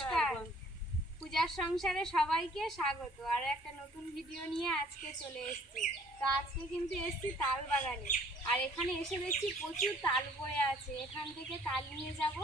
নমস্কার পূজার সংসারে সবাইকে স্বাগত। আর একটা নতুন ভিডিও নিয়ে আজকে চলে এসেছি। তো আজকে কিন্তু এসেছি তাল বাগানে আর এখানে এসে দেখছি প্রচুর তাল পড়ে আছে। এখান থেকে তাল নিয়ে যাব।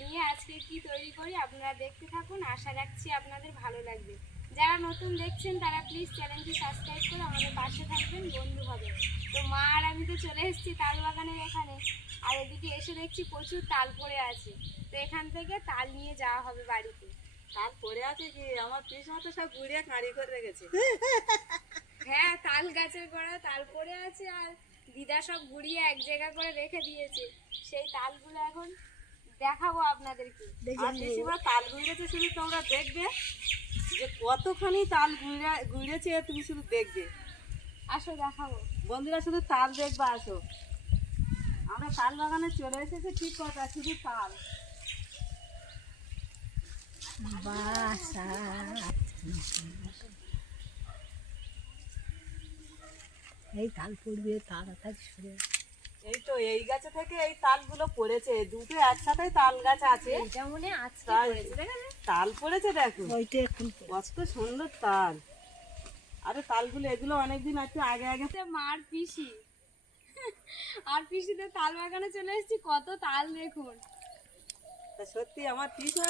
নিয়ে আজকে কি তৈরি করি আপনারা দেখতে থাকুন। আশা রাখছি আপনাদের ভালো লাগবে। যারা নতুন দেখছেন তারা প্লিজ চ্যানেলটি সাবস্ক্রাইব করে আমাদের পাশে থাকবেন বন্ধু হবে। তো মা আর আমি তো চলে এসেছি তাল বাগানের এখানে। আর এদিকে এসে দেখছি প্রচুর তাল পড়ে আছে। তো এখান থেকে তাল নিয়ে যাওয়া হবে বাড়িতে। তাল পড়ে আছে কি? আমার পিসমা তো সব গুড়িয়ে কাঁড়ি করে রেখেছে। হ্যাঁ তাল গাছের গোড়া তাল পড়ে আছে আর দিদা সব ঘুরিয়ে এক জায়গা করে রেখে দিয়েছে। সেই তালগুলো এখন দেখাবো আপনাদেরকে। আর পিসিমা তাল শুধু তোমরা দেখবে যে কতখানি তাল গুড়ে গুড়েছে তুমি শুধু দেখবে। আসো দেখাবো। বন্ধুরা শুধু তাল দেখবে আসো। আমরা তাল বাগানে চলে এসেছি ঠিক কথা শুধু তাল। এই তাল পড়বে তাড়াতাড়ি সরে এই তো এই গাছে থেকে এই তালগুলো পড়েছে দুটো একসাথে তাল গাছ আছে। এটা মনে আজকে। পড়েছে, দেখেছ? তাল পড়েছে দেখো। ওইটা এখন কত সুন্দর তাল। আরে তালগুলো এগুলো অনেকদিন একটু আগে আগে মার পিসি। আর পিসিতে তাল বাগানে চলে এসেছি কত তাল দেখুন। তা সত্যি আমার পিসা?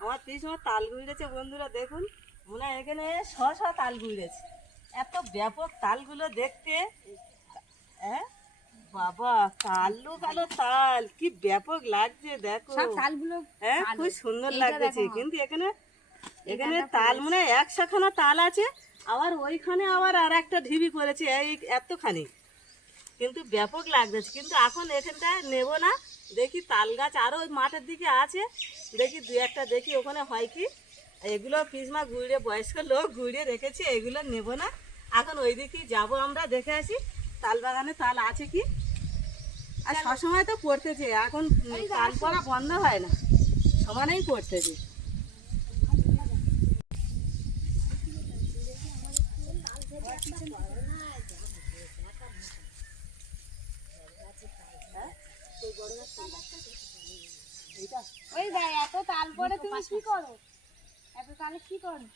আমার পিসমা তাল গুঁড়েছে বন্ধুরা দেখুন। মনে হয় এখানে শ শ তাল গুঁড়েছে। এত ব্যাপক তালগুলো দেখতে। হ্যাঁ? বাবা কালো কালো তাল কি ব্যাপক লাগছে দেখো। সব তালগুলো হ্যাঁ খুব সুন্দর লাগতেছে। কিন্তু এখানে এখানে তাল মনে হয় একশোখানা তাল আছে আবার ওইখানে আবার আর একটা ঢিবি করেছে এই এতখানি। কিন্তু ব্যাপক লাগতেছে। কিন্তু এখন এখানটায় নেব না। দেখি তাল গাছ আরও ওই মাঠের দিকে আছে। দেখি দু একটা দেখি ওখানে হয় কি? এগুলো পিসমা ঘুরে বয়স্ক লোক ঘুরে রেখেছে এগুলো নেব না। এখন ওই দিকেই যাব আমরা দেখে আসি তাল বাগানে তাল আছে কি? আর সবসময় তো পড়তেছে এখন তাল পড়া বন্ধ হয় না। সমানেই পড়তেছে। ওই দেখ এত তাল পরে তুমি কি করো? এত তালে কি করো?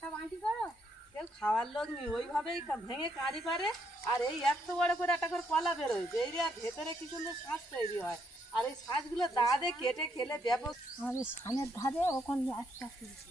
সব আঁটি করো কেউ খাওয়ার লোক নেই ওইভাবেই ভেঙে কাঁড়ি করে আর এই এত বড় করে একটা করে কলা বেরোয় যে আর ভেতরে কি সুন্দর শ্বাস তৈরি হয়। আর এই শ্বাসগুলো দাঁতে কেটে খেলে ব্যাপক আমাদের সানের ধারে ওখানে একটা তুলছে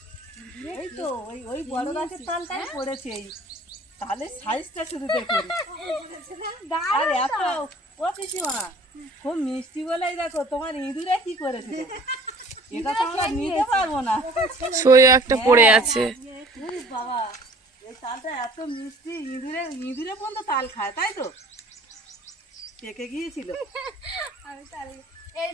এই তো ওই ওই বড় গাছের তালটাই পড়েছে এই। তালের সাইজটা শুধু দেখুন। আর এত ও পিসিমা খুব মিষ্টি বলেই দেখো তোমার ইঁদুরে কি করেছে? এটা তো আমরা নিতে পারব না। সই একটা পড়ে আছে। বাবা। এই তালটা এত মিষ্টি ইঁদুরে ইঁদুরে পর্যন্ত তাল খায় তাই তো? পেকে গিয়েছিল। আমি তাল এই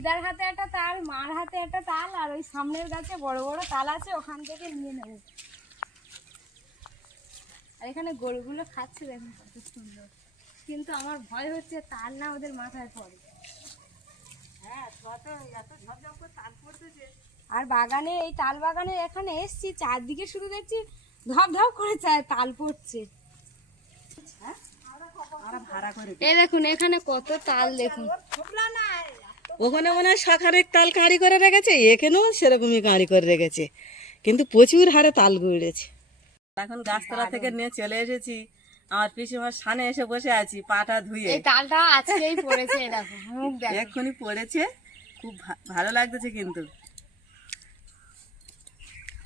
দিদার হাতে একটা তাল মার হাতে একটা তাল আর ওই সামনের গাছে বড় বড় তাল আছে ওখান থেকে নিয়ে নেব। আর এখানে গরুগুলো খাচ্ছে দেখুন কত সুন্দর। কিন্তু আমার ভয় হচ্ছে তাল না ওদের মাথায় পড়ে। হ্যাঁ আর বাগানে এই তাল বাগানে এখানে এসছি চারদিকে শুধু দেখছি ধপ ধপ করে চায় তাল পড়ছে। করে এই দেখুন এখানে কত তাল দেখুন। ওখানে মনে হয় শাখারের তাল কাঁড়ি করে রেখেছে এখানেও সেরকমই কাঁড়ি করে রেখেছে। কিন্তু প্রচুর হারে তাল গুড়েছে। এখন গাছতলা থেকে নিয়ে চলে এসেছি আমার পিসিমার সানে এসে বসে আছি পাটা ধুয়ে। এই তালটা আজকেই পড়েছে দেখো মুখ দেখো। এক্ষুনি পড়েছে খুব ভা- ভালো লাগতেছে কিন্তু।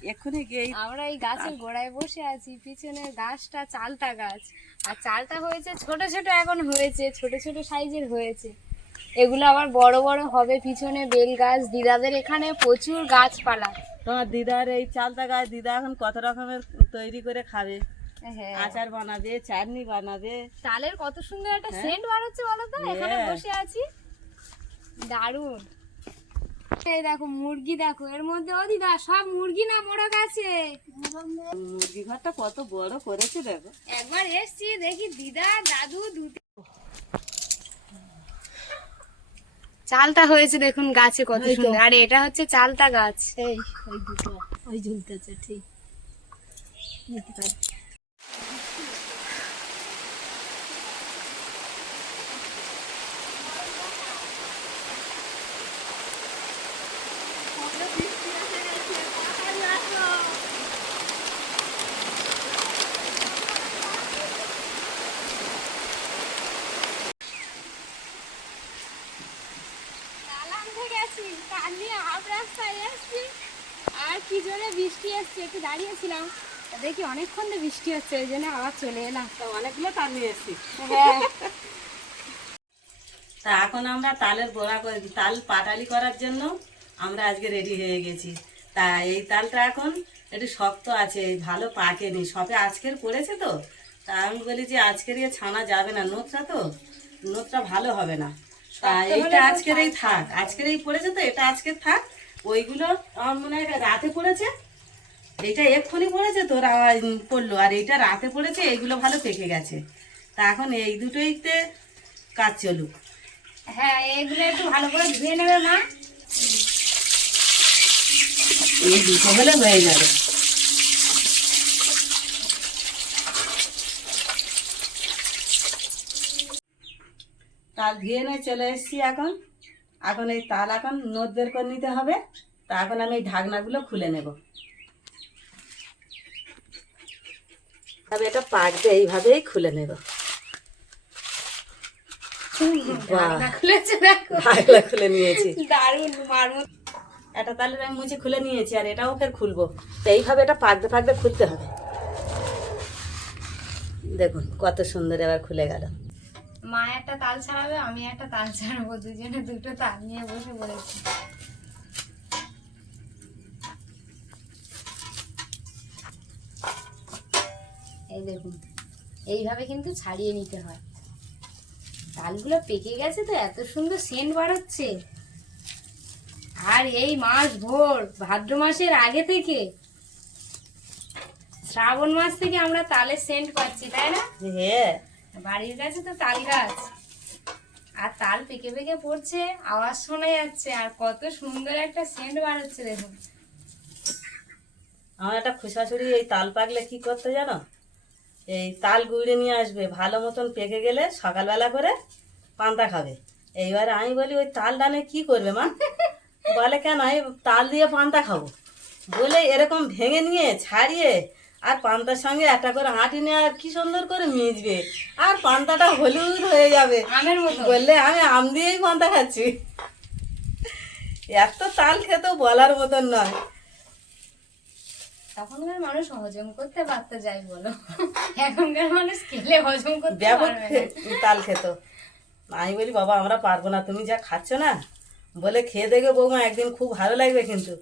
এক্ষুনি গিয়ে আমরা এই গাছের গোড়ায় বসে আছি পিছনের গাছটা চালটা গাছ। আর চালটা হয়েছে ছোট ছোট এখন হয়েছে ছোট ছোট সাইজের হয়েছে। এগুলো আবার বড় বড় হবে পিছনে বেল গাছ। দিদাদের এখানে প্রচুর গাছপালা। তোমার দিদার এই চালতা গাছ দিদা এখন কত রকমের তৈরি করে খাবে? হ্যাঁ। আচার বানাবে চাটনি বানাবে। তালের কত সুন্দর একটা সেন্ট বার হচ্ছে বলো তো? এখানে হ্যাঁ। বসে আছি। দারুণ। এই দেখো মুরগি দেখো এর মধ্যে ও দিদা সব মুরগি না মোড়ক আছে? মুরগি ঘরটা কত বড় করেছে দেখো। একবার এসছি দেখি দিদা দাদু দুটো চালটা হয়েছে দেখুন গাছে কত সুন্দর। আর এটা হচ্ছে চালটা গাছ। এই ওই দুটো ওই ঝুলতেছে ঠিক নিতে পারি তাল আনতে গেছি তাল নিয়ে হাফ রাস্তায় এসছি আর কি জোরে বৃষ্টি এসছে একটু দাঁড়িয়েছিলাম দেখি অনেকক্ষণ তো বৃষ্টি হচ্ছে ওই জন্য আবার চলে এলাম। তা অনেকগুলো তাল নিয়ে এসছি। হ্যাঁ। তা এখন আমরা তালের বড়া করে তাল পাটালি করার জন্য আমরা আজকে রেডি হয়ে গেছি। তা এই তালটা এখন একটু শক্ত আছে ভালো পাকেনি। সবে আজকের পড়েছে তো? তা আমি বলি যে আজকের ইয়ে ছানা যাবে না নোটটা তো? নোটটা ভালো হবে না। তা এইটা আজকের এই থাক আজকের এই পড়েছে তো এটা আজকের থাক। ওইগুলো আমার মনে হয় রাতে পড়েছে। এইটা এক্ষুনি পড়েছে তো পড়ল। আর এইটা রাতে পড়েছে এইগুলো ভালো পেকে গেছে। তা এখন এই দুটোইতে কাজ চলুক। হ্যাঁ এগুলো একটু ভালো করে ধুয়ে নেবে মা। এই দুটো হলে হয়ে যাবে। তাল ধুয়ে নিয়ে চলে এসেছি এখন। এখন এই তাল এখন নোট বের করে নিতে হবে। তা এখন আমি এই ঢাকনাগুলো খুলে নেব। তবে এটা পাকবে এইভাবেই খুলে নেব। খুলে নিয়েছি। আমি মুছে খুলে নিয়েছি আর এটাও ফের খুলবো। তো এইভাবে এটা পাকতে পাকতে খুলতে হবে। দেখুন কত সুন্দর এবার খুলে গেল। মা একটা তাল ছাড়াবে আমি একটা তাল ছাড়াবো দুজনে দুটো তাল নিয়ে বসে পড়েছি। এই দেখুন এইভাবে কিন্তু ছাড়িয়ে নিতে হয়। তালগুলো পেকে গেছে তো এত সুন্দর সেন্ট বার হচ্ছে আর এই মাস ভোর ভাদ্র মাসের আগে থেকে শ্রাবণ মাস থেকে আমরা তালের সেন্ট পাচ্ছি তাই না? হ্যাঁ। বাড়ির কাছে তো তাল গাছ। আর তাল পেকে পেকে পড়ছে আওয়াজ শোনা যাচ্ছে আর কত সুন্দর একটা সেন্ট বার হচ্ছে দেখুন। আমার একটা খুশাশুড়ি এই তাল পাকলে কি করতে জানো? এই তাল গুঁড়ে নিয়ে আসবে ভালো মতন পেকে গেলে সকালবেলা করে পান্তা খাবে। এইবারে আমি বলি ওই তাল ডানে কি করবে মা? বলে কেন? আমি তাল দিয়ে পান্তা খাব। বলে এরকম ভেঙে নিয়ে ছাড়িয়ে আর পান্তার সঙ্গে একটা করে আটি নিয়ে আর কি সুন্দর করে মিজবে আর পান্তাটা হলুদ হয়ে যাবে। আমের মতো। বললে আমি আম দিয়েই পান্তা খাচ্ছি। এত তাল খেতেও বলার মতন নয়। তখনকার মানুষ হজম করতে পারতো যাই বলো। এখনকার মানুষ খেলে হজম করতে পারবে তাল খেত। আমি বলি বাবা আমরা পারব না তুমি যা খাচ্ছ না বলে খেয়ে দেখে বৌমা একদিন খুব ভালো লাগবে কিন্তু।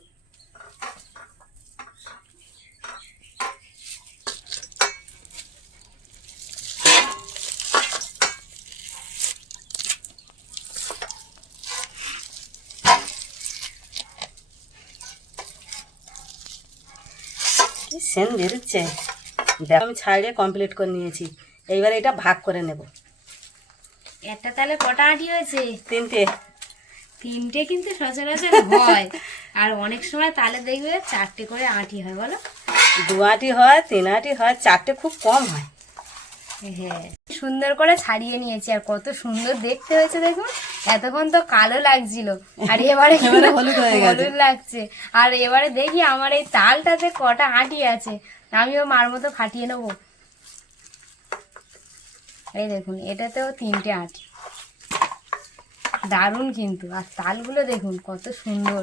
সেন বেরোচ্ছে দেখো, আমি ছাড়িয়ে কমপ্লিট করে নিয়েছি। এইবার এটা ভাগ করে নেব। একটা তাহলে কটা আটি হয়েছে? তিনটে। তিনটে কিন্তু সচরাচর হয়। আর অনেক সময় তাহলে দেখবে চারটে করে আটি হয় বলো। দু আটি হয় তিন আটি হয় চারটে খুব কম হয়। হ্যাঁ সুন্দর করে ছাড়িয়ে নিয়েছি আর কত সুন্দর দেখতে হয়েছে দেখুন এতক্ষণ তো কালো লাগছিল আর এবারে হলুদ হলুদ লাগছে আর এবারে দেখি আমার এই তালটাতে কটা আটি আছে আমিও মার মতো ফাটিয়ে নেব। এই দেখুন এটাতেও তিনটে আটি। দারুণ কিন্তু আর তালগুলো দেখুন কত সুন্দর।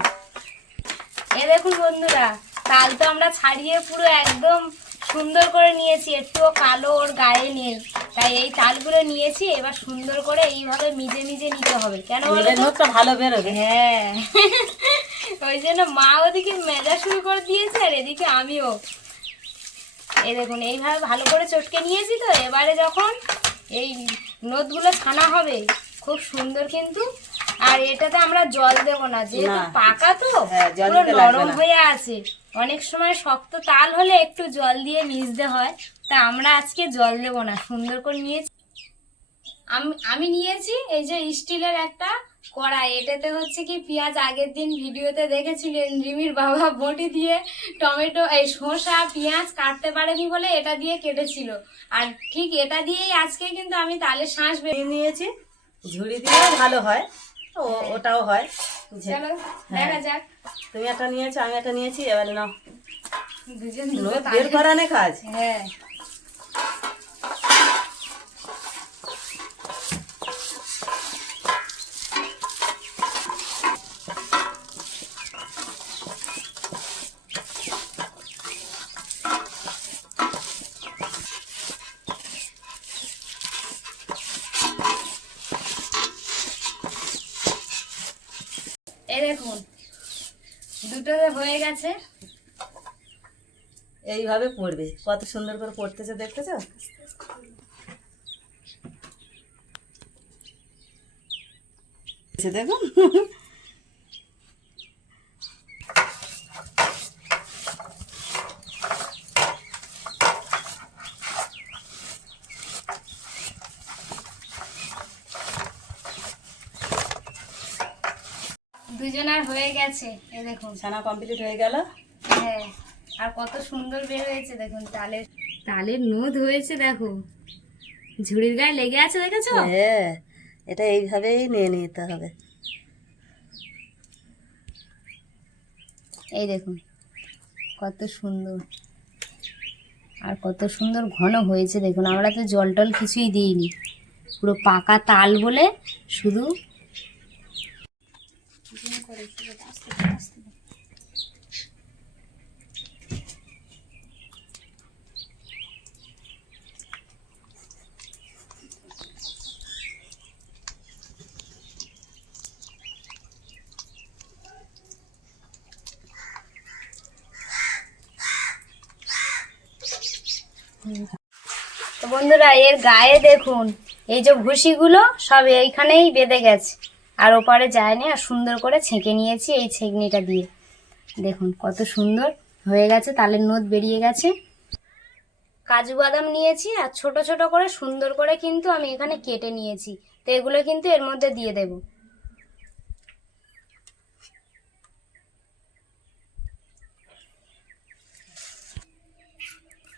এ দেখুন বন্ধুরা তাল তো আমরা ছাড়িয়ে পুরো একদম সুন্দর করে নিয়েছি একটুও কালো ওর গায়ে নেই। তাই এই তালগুলো নিয়েছি এবার সুন্দর করে এইভাবে মিজে মিজে নিতে হবে। কেন নিলে ভালো বেরোবে। হ্যাঁ। ওই জন্য মা ওদিকে মেজা শুরু করে দিয়েছে আর এদিকে আমিও। এই দেখুন এইভাবে ভালো করে চটকে নিয়েছি তো এবারে যখন এই নোটগুলো ছানা হবে খুব সুন্দর কিন্তু। আর এটাতে আমরা জল দেব না যেহেতু পাকা তো হ্যাঁ, পুরো নরম হয়ে আছে। অনেক সময় শক্ত তাল হলে একটু জল দিয়ে মিশতে হয়। তা আমরা আজকে জল দেব না, সুন্দর করে নিয়েছি। আমি আমি নিয়েছি এই যে স্টিলের একটা কড়াই, এটাতে হচ্ছে কি পেঁয়াজ আগের দিন ভিডিওতে দেখেছিলেন রিমির বাবা বটি দিয়ে টমেটো, এই শসা, পেঁয়াজ কাটতে পারেনি বলে এটা দিয়ে কেটেছিল। আর ঠিক এটা দিয়েই আজকে কিন্তু আমি তালে শাঁস বে- নিয়ে নিয়েছি। ঝুড়ি দিলেও ভালো হয়। ও ওটাও হয়। যাক। তুমি একটা নিয়েছো আমি একটা নিয়েছি এবারে নাও। বের করানে কাজ? হ্যাঁ। এই দেখুন দুটো হয়ে গেছে। এইভাবে পড়বে। কত সুন্দর করে পড়তেছে দেখতেছ? দেখুন। হয়ে গেছে এই দেখুন। ছানা কমপ্লিট হয়ে গেল। হ্যাঁ আর কত সুন্দর বের হয়েছে দেখুন তালের তালের নোদ হয়েছে দেখো। ঝুড়ির গায়ে লেগে আছে দেখেছ? হ্যাঁ এটা এইভাবেই নিয়ে নিতে হবে। এই দেখুন কত সুন্দর। আর কত সুন্দর ঘন হয়েছে দেখুন আমরা তো জল টল কিছুই দিইনি। পুরো পাকা তাল বলে শুধু বন্ধুরা এর গায়ে দেখুন এই যে ভুসিগুলো সব এইখানেই বেঁধে গেছে। আর ওপারে যায়নি আর সুন্দর করে ছেঁকে নিয়েছি এই ছেঁকনিটা দিয়ে। দেখুন কত সুন্দর হয়ে গেছে তালের নোদ বেরিয়ে গেছে। কাজু বাদাম নিয়েছি আর ছোট ছোট করে সুন্দর করে কিন্তু আমি এখানে কেটে নিয়েছি। তো এগুলো কিন্তু এর মধ্যে দিয়ে দেব।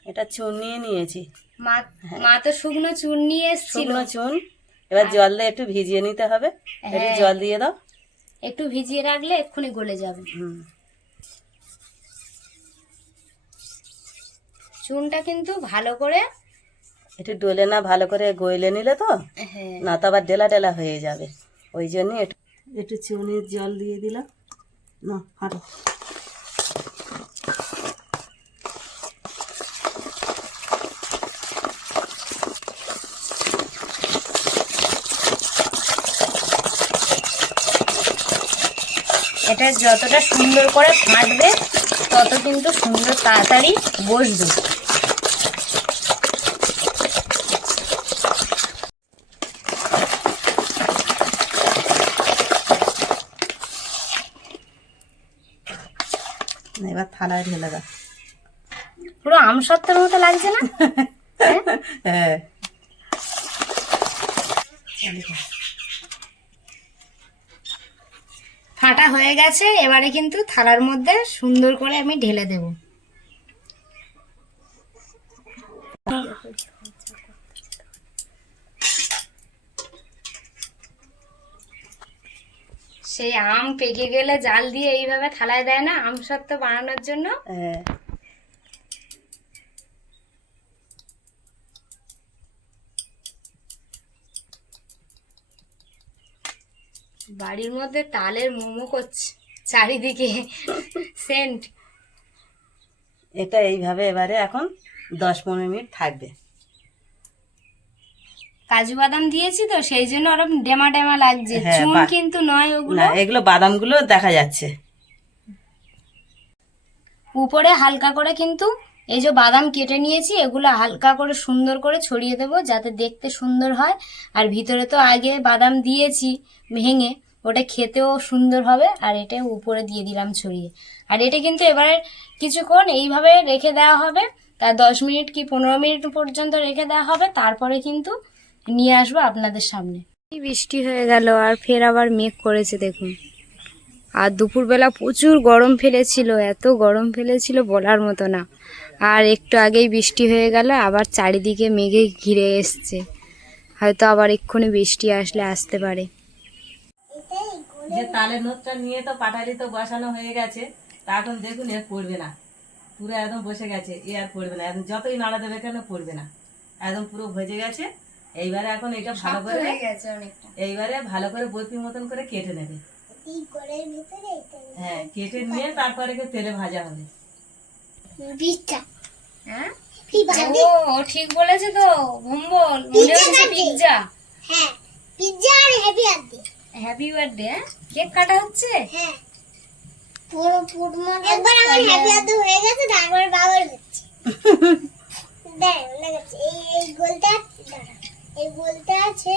এটা চুন নিয়ে নিয়েছি। মা মা তো শুকনো চুন নিয়ে এসেছিল। চুন। এবার জল দিয়ে একটু ভিজিয়ে নিতে হবে। একটু হ্যাঁ। জল দিয়ে দাও। একটু ভিজিয়ে রাখলে এক্ষুনি গলে যাবে। হুম। চুনটা কিন্তু ভালো করে একটু ডলে না ভালো করে গইলে নিলে তো হ্যাঁ। না তো আবার ডেলা ডেলা হয়ে যাবে। ওই জন্য একটু একটু চুনের জল দিয়ে দিলাম। না ফাটো এটা যতটা সুন্দর করে ফাটবে তত কিন্তু সুন্দর তাড়াতাড়ি বসবে। এবার থালায় ঢেলে দাও। পুরো আমসত্ত্বের মতো লাগছে না? হ্যাঁ। ঘাটা হয়ে গেছে, এবারে কিন্তু থালার মধ্যে সুন্দর করে আমি ঢেলে দেব। সেই আম পেকে গেলে জাল দিয়ে এইভাবে থালায় দেয় না? আম সত্ত্ব বানানোর জন্য? হ্যাঁ। বাড়ির মধ্যে তালের মোমো করছে চারিদিকে সেন্ট। এটা এইভাবে এবারে এখন দশ পনেরো মিনিট থাকবে। কাজু বাদাম দিয়েছি তো সেই জন্য ওরকম ডেমা ডেমা লাগছে। হ্যাঁ, চুন কিন্তু নয় ওগুলো। না এগুলো বাদামগুলো দেখা যাচ্ছে। উপরে হালকা করে কিন্তু এই যে বাদাম কেটে নিয়েছি এগুলো হালকা করে সুন্দর করে ছড়িয়ে দেবো যাতে দেখতে সুন্দর হয়। আর ভিতরে তো আগে বাদাম দিয়েছি ভেঙে। ওটা খেতেও সুন্দর হবে, আর এটা উপরে দিয়ে দিলাম ছড়িয়ে। আর এটা কিন্তু এবারে কিছুক্ষণ এইভাবে রেখে দেওয়া হবে তার দশ মিনিট কি পনেরো মিনিট পর্যন্ত রেখে দেওয়া হবে, তারপরে কিন্তু নিয়ে আসব আপনাদের সামনে। বৃষ্টি হয়ে গেল, আর ফের আবার মেঘ করেছে, দেখুন। আর দুপুরবেলা প্রচুর গরম ফেলেছিল, এত গরম ফেলেছিল বলার মতো না। আর একটু আগেই বৃষ্টি হয়ে গেল, আবার চারিদিকে মেঘে ঘিরে এসছে। হয়তো আবার এক্ষুনি বৃষ্টি আসলে আসতে পারে। যে তালের নোটটা নিয়ে তো পাটালি তো বসানো হয়ে গেছে তা এখন দেখুন এর পড়বে না। পুরো একদম বসে গেছে এ আর পড়বে না। একদম যতই নাড়া দেবে কেন পড়বে না। একদম পুরো ভেজে গেছে। এইবারে এখন এটা ভালো করে গেছে অনেকটা। এইবারে ভালো করে বরফির মতন করে কেটে নেবে। হ্যাঁ কেটে নিয়ে তারপরে তেলে ভাজা হবে। হ্যাঁ? ও ও ঠিক বলেছে তো ভম্বল। মনে হচ্ছে পিৎজা। হ্যাঁ পিৎজা আর বার্থডে হ্যাপি বার্থডে কেক কাটা হচ্ছে? হ্যাঁ। পুরো পুরো একবার আমার হ্যাপি বার্থডে হয়ে গেছে তারপরে বাবার হচ্ছে। দেখ লাগাচ্ছে এই এই গোলটা এই গোলটা আছে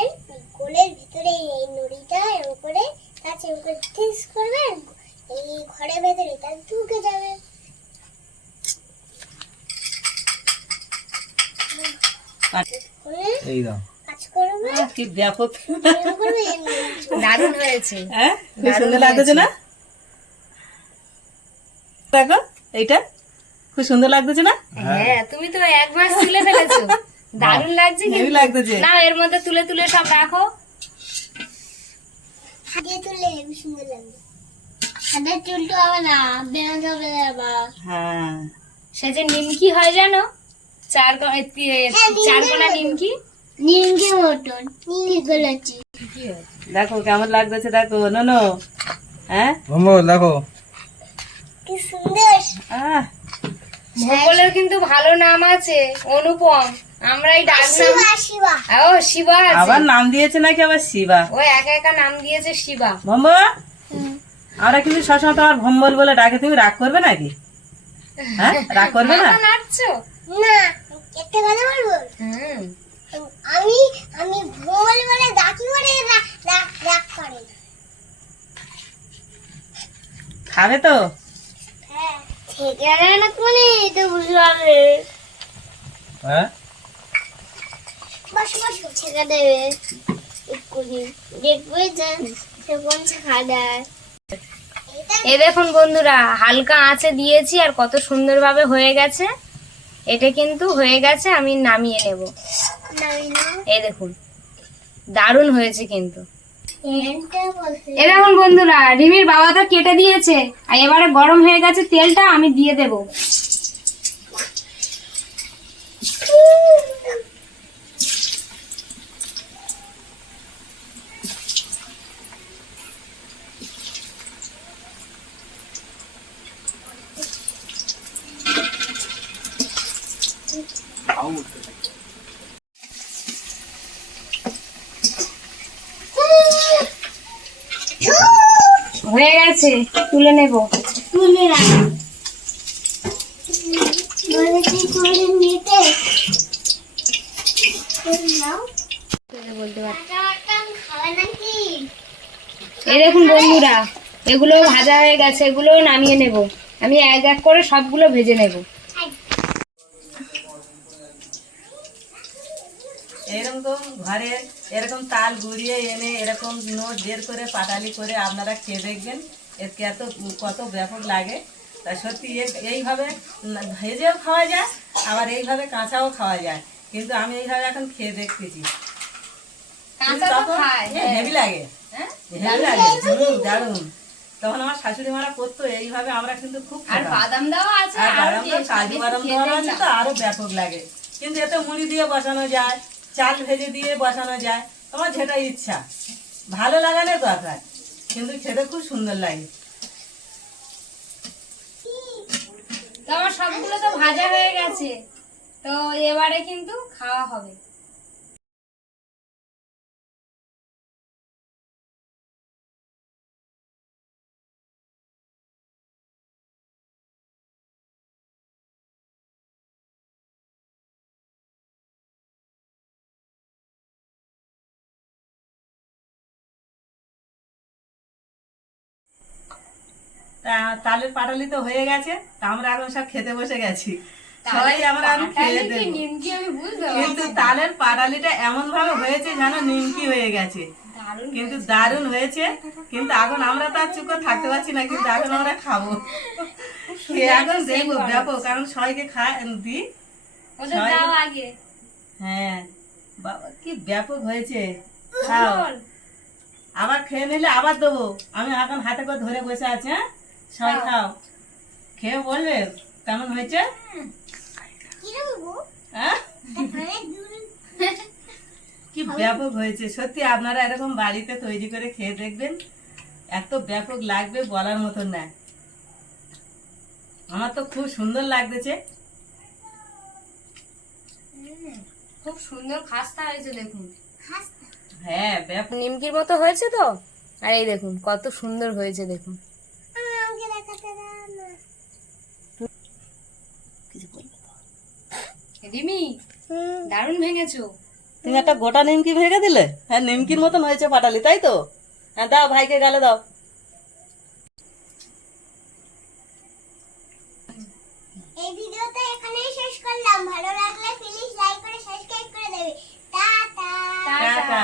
গোলের ভিতরে এই নড়িটা এর উপরে তাছে উপরে টিস করবে এই ঘরের ভেতরে তার ঢুকে যাবে। এই দাও। কি ব্যাপক এরকম করবে এমনি। দারুণ হয়েছে। হ্যাঁ? সুন্দর লাগতেছে না? দেখো এইটা খুব সুন্দর লাগতেছে না? হ্যাঁ তুমি তো এক তুলে ফেলেছো। দারুণ লাগছে কিন্তু। লাগতেছে। না এর মধ্যে তুলে তুলে সব রাখো। হাতিয়ে তুললে সুন্দর লাগবে হাতের চুলটা হবে না বেনা যাবে আবার। হ্যাঁ। সে যে নিমকি হয় জানো? চার ক- এ, তি- চার কোনা নিমকি? মতন দেখো কেমন লাগতেছে দেখো ননো? হ্যাঁ? দেখো। কি সুন্দর। আহ ভূগোলের কিন্তু ভালো নাম আছে অনুপম। আমরাই ডাক নাম শিবা ও শিবা আবার নাম দিয়েছে নাকি আবার শিবা? ও একা একা নাম দিয়েছে শিবা। ভম্ব? আমরা কিন্তু সবসময় তোমার ভম্বল বলে ডাকে তুমি রাগ করবে নাকি? হ্যাঁ? রাগ করবে না? নাড়ছো না একটা কথা বলব। হুম। আমি আমি ভোল বলে ডাকি বলে রাগ রাগ করে। খাবে তো? হ্যাঁ। ঠিক আছে না কোনে এটা বুঝতে পারবে। হ্যাঁ? বসো বসো। ছেঁকা দেবে। এক্ষুনি। দেখবে যে সে কোন ছেঁকা দেয়। এ দেখুন বন্ধুরা হালকা আঁচে দিয়েছি আর কত সুন্দরভাবে হয়ে গেছে। এটা কিন্তু হয়ে গেছে আমি নামিয়ে নেব। এই দেখুন। দারুণ হয়েছে কিন্তু। এটা বলছে এ দেখুন বন্ধুরা, রিমির বাবা তো কেটে দিয়েছে, আর এবারে গরম হয়ে গেছে তেলটা আমি দিয়ে দেব হয়ে গেছে তুলে নেব। তুলে এই দেখুন বন্ধুরা এগুলো ভাজা হয়ে গেছে এগুলো নামিয়ে নেব। আমি এক এক করে সবগুলো ভেজে নেব। এরকম ঘরে এরকম তাল গুড়িয়ে এনে এরকম নোট বের করে পাটালি করে আপনারা খেয়ে দেখবেন। এর কত কত ব্যাপক লাগে। তা সত্যি এইভাবে ভেজেও খাওয়া যায় আবার এইভাবে কাঁচাও খাওয়া যায়। কিন্তু আমি এইভাবে এখন খেয়ে দেখতেছি। হেভি লাগে। হ্যাঁ? হেভি লাগে। দারুণ। তখন আমার শাশুড়ি মারা করতো এইভাবে আমরা কিন্তু খুব আর বাদাম দেওয়া আছে আর আরও বাদাম কাজু বাদাম দেওয়া আছে তো আরও ব্যাপক লাগে। কিন্তু এতে মুড়ি দিয়ে বসানো যায় চাল ভেজে দিয়ে বসানো যায়। তোমার যেটা ইচ্ছা। ভালো লাগালে দরকার কিন্তু খেতে খুব সুন্দর লাগে। তো আমার সবগুলো তো ভাজা হয়ে গেছে। তো এবারে কিন্তু খাওয়া হবে। তালের পাটালি তো হয়ে গেছে তা আমরা এখন সব খেতে বসে গেছি। সবাই আমরা খেয়ে কিন্তু তালের পাটালিটা এমন ভাবে হয়েছে যেন নিমকি হয়ে গেছে। কিন্তু দারুণ হয়েছে কিন্তু এখন আমরা তার চুকো থাকতে পারছি না কিন্তু এখন আমরা খাব। খেয়ে এখন দেখব ব্যাপক কারণ সবাইকে খায় দিই। হ্যাঁ বাবা কি ব্যাপক হয়েছে। খাও। আবার খেয়ে নিলে আবার দেবো। আমি এখন হাতে করে ধরে বসে আছি হ্যাঁ? সবাই খাও। খেয়ে বলবে কেমন হয়েছে? হ্যাঁ? কি ব্যাপক হয়েছে সত্যি আপনারা এরকম বাড়িতে তৈরি করে খেয়ে দেখবেন এত ব্যাপক লাগবে বলার মতন না। আমার তো খুব সুন্দর লাগতেছে। খুব সুন্দর খাস্তা হয়েছে দেখুন। হ্যাঁ ব্যাপক। নিমকির মতো হয়েছে তো? আর এই দেখুন কত সুন্দর হয়েছে দেখুন। রিমি দারুণ ভেঙেছো। তুমি একটা গোটা নিমকি ভেঙে দিলে? হ্যাঁ নিমকির মতন হয়েছে পাটালি তাই তো? হ্যাঁ দাও ভাইকে গালে দাও। এই ভিডিওটা এখানেই শেষ করলাম। ভালো লাগলে প্লিজ লাইক করে সাবস্ক্রাইব করে দেবে। টাটা। টাটা।